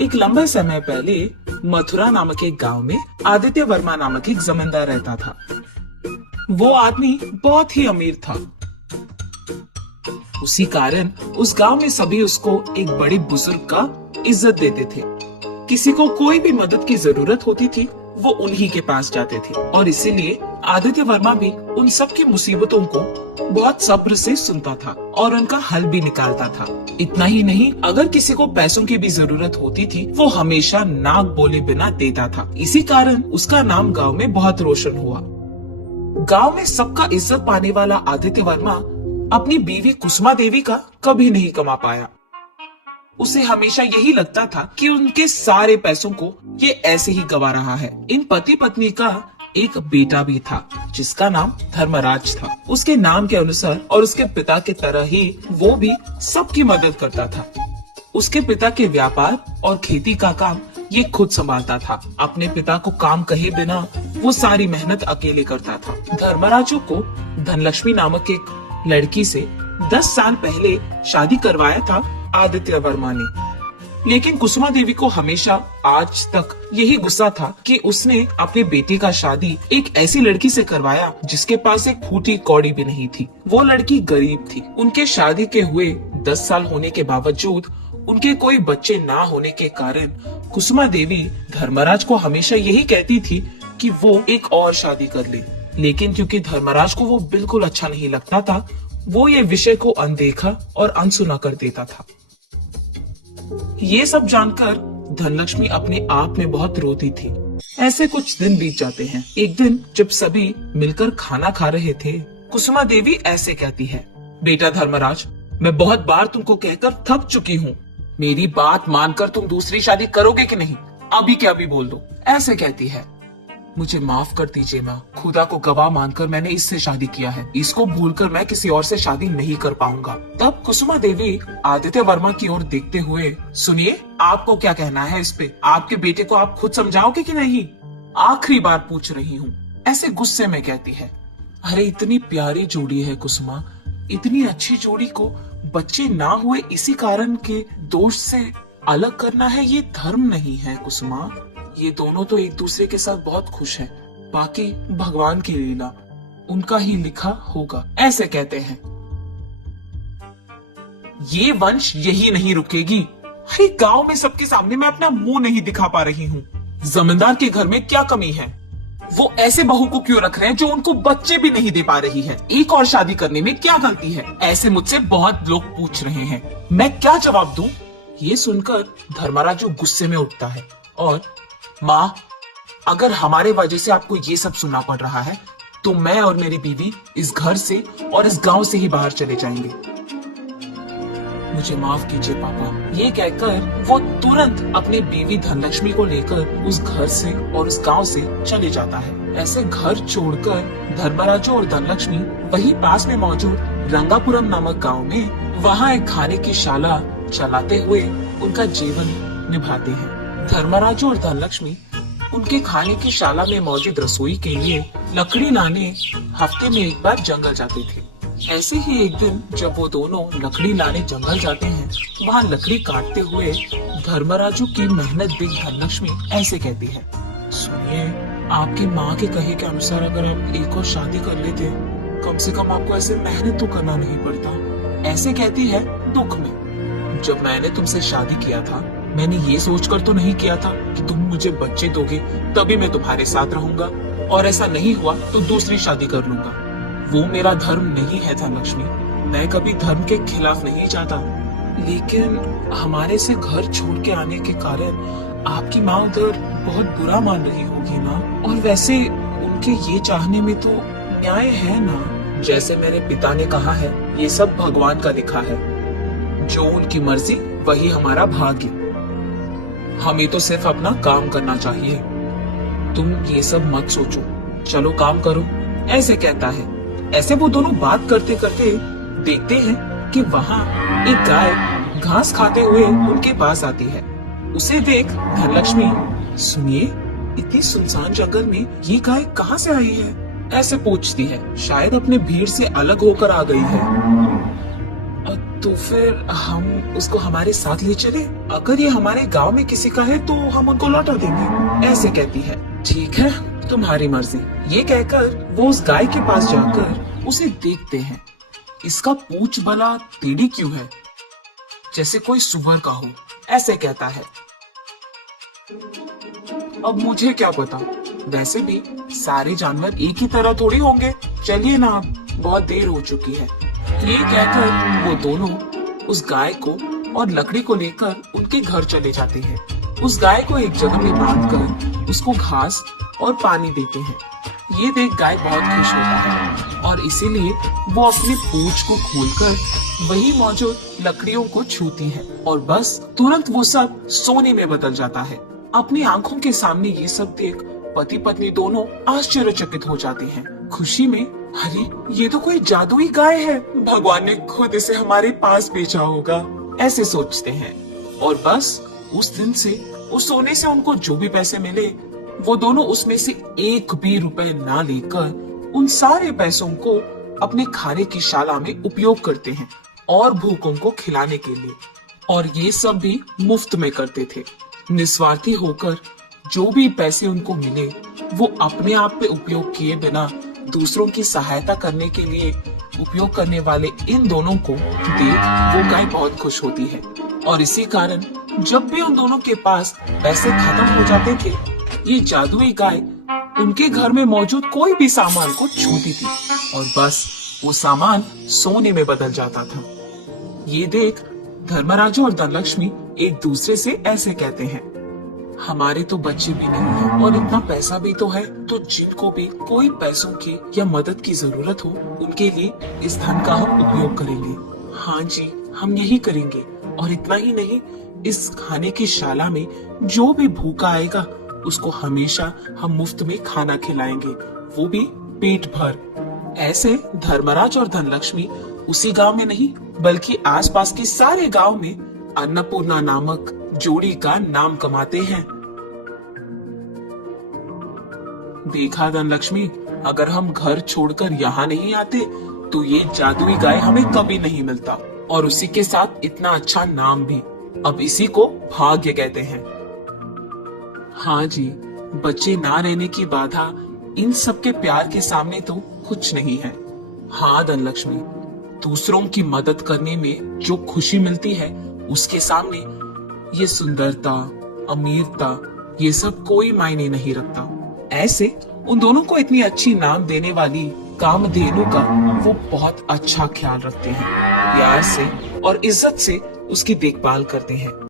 एक लंबे समय पहले मथुरा नामक एक गांव में आदित्य वर्मा नामक एक जमींदार रहता था। वो आदमी बहुत ही अमीर था। उसी कारण उस गांव में सभी उसको एक बड़े बुजुर्ग का इज्जत देते थे। किसी को कोई भी मदद की जरूरत होती थी वो उन्हीं के पास जाते थे और इसीलिए आदित्य वर्मा भी उन सब की मुसीबतों को बहुत सब्र से सुनता था और उनका हल भी निकालता था। इतना ही नहीं, अगर किसी को पैसों की भी जरूरत होती थी वो हमेशा नाक बोले बिना देता था। इसी कारण उसका नाम गांव में बहुत रोशन हुआ। गांव में सबका इज्जत पाने वाला आदित्य वर्मा अपनी बीवी कुसुमा देवी का कभी नहीं कमा पाया। उसे हमेशा यही लगता था कि उनके सारे पैसों को ये ऐसे ही गवा रहा है। इन पति पत्नी का एक बेटा भी था जिसका नाम धर्मराज था। उसके नाम के अनुसार और उसके पिता के तरह ही वो भी सबकी मदद करता था। उसके पिता के व्यापार और खेती का काम ये खुद संभालता था। अपने पिता को काम कहे बिना वो सारी मेहनत अकेले करता था। धर्मराजू को धनलक्ष्मी नामक एक लड़की से 10 साल पहले शादी करवाया था आदित्य वर्मा ने। लेकिन कुसुमा देवी को हमेशा आज तक यही गुस्सा था कि उसने अपने बेटे का शादी एक ऐसी लड़की से करवाया जिसके पास एक फूटी कौड़ी भी नहीं थी। वो लड़की गरीब थी। उनके शादी के हुए 10 साल होने के बावजूद उनके कोई बच्चे ना होने के कारण कुसुमा देवी धर्मराज को हमेशा यही कहती थी कि वो एक और शादी कर ले। लेकिन क्योंकि धर्मराज को वो बिल्कुल अच्छा नहीं लगता था, वो ये विषय को अनदेखा और अनसुना कर देता था। ये सब जानकर धनलक्ष्मी अपने आप में बहुत रोती थी। ऐसे कुछ दिन बीत जाते हैं। एक दिन जब सभी मिलकर खाना खा रहे थे, कुसुमा देवी ऐसे कहती है, बेटा धर्मराज, मैं बहुत बार तुमको कहकर थक चुकी हूँ। मेरी बात मानकर तुम दूसरी शादी करोगे कि नहीं? अभी के अभी बोल दो। ऐसे कहती है। मुझे माफ कर दीजिए माँ, खुदा को गवाह मानकर मैंने इससे शादी किया है। इसको भूलकर मैं किसी और से शादी नहीं कर पाऊंगा। तब कुसुमा देवी आदित्य वर्मा की ओर देखते हुए, सुनिए, आपको क्या कहना है इस पे? आपके बेटे को आप खुद समझाओगे कि नहीं? आखिरी बार पूछ रही हूँ। ऐसे गुस्से में कहती है। अरे इतनी प्यारी जोड़ी है कुसुमा, इतनी अच्छी जोड़ी को बच्चे ना हुए इसी कारण के दोष से अलग करना है, ये धर्म नहीं है कुसुमा। ये दोनों तो एक दूसरे के साथ बहुत खुश हैं। बाकी भगवान की लीला, उनका ही लिखा होगा। ऐसे कहते हैं। ये वंश यही नहीं रुकेगी। अरे गांव में सबके सामने मैं अपना मुंह नहीं दिखा पा रही हूँ। जमींदार के घर में क्या कमी है? वो ऐसे बहू को क्यों रख रहे हैं जो उनको बच्चे भी नहीं दे पा रही है? एक और शादी करने में क्या गलती है? ऐसे मुझसे बहुत लोग पूछ रहे हैं, मैं क्या जवाब दूं? ये सुनकर धर्मराजू गुस्से में उठता है और, माँ, अगर हमारे वजह से आपको ये सब सुनना पड़ रहा है तो मैं और मेरी बीवी इस घर से और इस गांव से ही बाहर चले जाएंगे। मुझे माफ कीजिए पापा। ये कहकर वो तुरंत अपनी बीवी धनलक्ष्मी को लेकर उस घर से और उस गांव से चले जाता है। ऐसे घर छोड़कर धर्मराजू और धनलक्ष्मी वही पास में मौजूद रंगापुरम नामक गांव में वहां एक खाने की शाला चलाते हुए उनका जीवन निभाते हैं। धर्मराजू और धनलक्ष्मी उनके खाने की शाला में मौजूद रसोई के लिए लकड़ी लाने हफ्ते में एक बार जंगल जाते थे। ऐसे ही एक दिन जब वो दोनों लकड़ी लाने जंगल जाते हैं, वहाँ लकड़ी काटते हुए धर्मराजू की मेहनत देख धनलक्ष्मी ऐसे कहती है, सुनिए, आपकी माँ के कहे के अनुसार अगर आप एक और शादी कर लेते, कम से कम आपको ऐसे मेहनत तो करना नहीं पड़ता। ऐसे कहती है दुख में। जब मैंने तुमसे शादी किया था, मैंने ये सोचकर तो नहीं किया था कि तुम मुझे बच्चे दोगे तभी मैं तुम्हारे साथ रहूंगा, और ऐसा नहीं हुआ तो दूसरी शादी कर लूंगा। वो मेरा धर्म नहीं है धनलक्ष्मी। मैं कभी धर्म के खिलाफ नहीं जाता, लेकिन हमारे से घर छोड़ के आने के कारण आपकी माँ उधर बहुत बुरा मान रही होगी ना। और वैसे उनके ये चाहने में तो न्याय है ना। जैसे मेरे पिता ने कहा है, ये सब भगवान का लिखा है। जो उनकी मर्जी वही हमारा भाग्य। हमें तो सिर्फ अपना काम करना चाहिए। तुम ये सब मत सोचो, चलो काम करो। ऐसे कहता है। ऐसे वो दोनों बात करते करते देखते हैं कि वहाँ एक गाय घास खाते हुए उनके पास आती है। उसे देख धनलक्ष्मी, सुनिए, इतनी सुनसान जंगल में ये गाय कहाँ से आई है? ऐसे पूछती है। शायद अपने भीड़ से अलग होकर आ गई है। तो फिर हम उसको हमारे साथ ले चले? अगर ये हमारे गांव में किसी का है तो हम उनको लौटा देंगे, ऐसे कहती है। ठीक है, तुम्हारी मर्जी। ये कहकर वो उस गाय के पास जाकर उसे देखते हैं। इसका पूंछ भला टेढ़ी क्यों है, जैसे कोई सुअर का हो, ऐसे कहता है। अब मुझे क्या पता, वैसे भी सारे जानवर एक ही तरह थोड़ी होंगे। चलिए ना, बहुत देर हो चुकी है। ये कहकर वो दोनों उस गाय को और लकड़ी को लेकर उनके घर चले जाते हैं। उस गाय को एक जगह में बांधकर उसको घास और पानी देते हैं। ये देख गाय बहुत खुश होता है और इसीलिए वो अपनी पूंछ को खोलकर वही मौजूद लकड़ियों को छूती है और बस तुरंत वो सब सोने में बदल जाता है। अपनी आंखों के सामने ये सब देख पति पत्नी दोनों आश्चर्यचकित हो जाते हैं। खुशी में, अरे ये तो कोई जादुई गाय है, भगवान ने खुद इसे हमारे पास भेजा होगा, ऐसे सोचते हैं। और बस उस दिन से, उस सोने से उनको जो भी पैसे मिले, वो दोनों उसमें से एक भी रुपए ना लेकर उन सारे पैसों को अपने खाने की शाला में उपयोग करते हैं और भूखों को खिलाने के लिए। और ये सब भी मुफ्त में करते थे। निस्वार्थी होकर जो भी पैसे उनको मिले वो अपने आप पे उपयोग किए बिना दूसरों की सहायता करने के लिए उपयोग करने वाले इन दोनों को देख वो गाय बहुत खुश होती है। और इसी कारण जब भी उन दोनों के पास पैसे खत्म हो जाते थे, ये जादुई गाय उनके घर में मौजूद कोई भी सामान को छूती थी और बस वो सामान सोने में बदल जाता था। ये देख धर्मराजू और धनलक्ष्मी एक दूसरे से ऐसे कहते हैं, हमारे तो बच्चे भी नहीं है और इतना पैसा भी तो है, तो जिनको भी कोई पैसों की या मदद की जरूरत हो उनके लिए इस धन का हम उपयोग करेंगे। हाँ जी, हम यही करेंगे। और इतना ही नहीं, इस खाने की शाला में जो भी भूखा आएगा उसको हमेशा हम मुफ्त में खाना खिलाएंगे, वो भी पेट भर। ऐसे धर्मराज और धनलक्ष्मी उसी गांव में नहीं बल्कि आसपास के सारे गांव में अन्नपूर्णा नामक जोड़ी का नाम कमाते हैं। देखा धनलक्ष्मी, अगर हम घर छोड़कर यहाँ नहीं आते तो ये जादुई गाय हमें कभी नहीं मिलता और उसी के साथ इतना अच्छा नाम भी। अब इसी को भाग्य कहते हैं। हाँ जी, बच्चे ना रहने की बाधा इन सब के प्यार के सामने तो कुछ नहीं है। हाँ धनलक्ष्मी, दूसरों की मदद करने में जो खुशी मिलती है उसके सामने ये सुंदरता, अमीरता, ये सब कोई मायने नहीं रखता। ऐसे उन दोनों को इतनी अच्छी नाम देने वाली कामधेनु का वो बहुत अच्छा ख्याल रखते हैं, प्यार से और इज्जत से उसकी देखभाल करते हैं।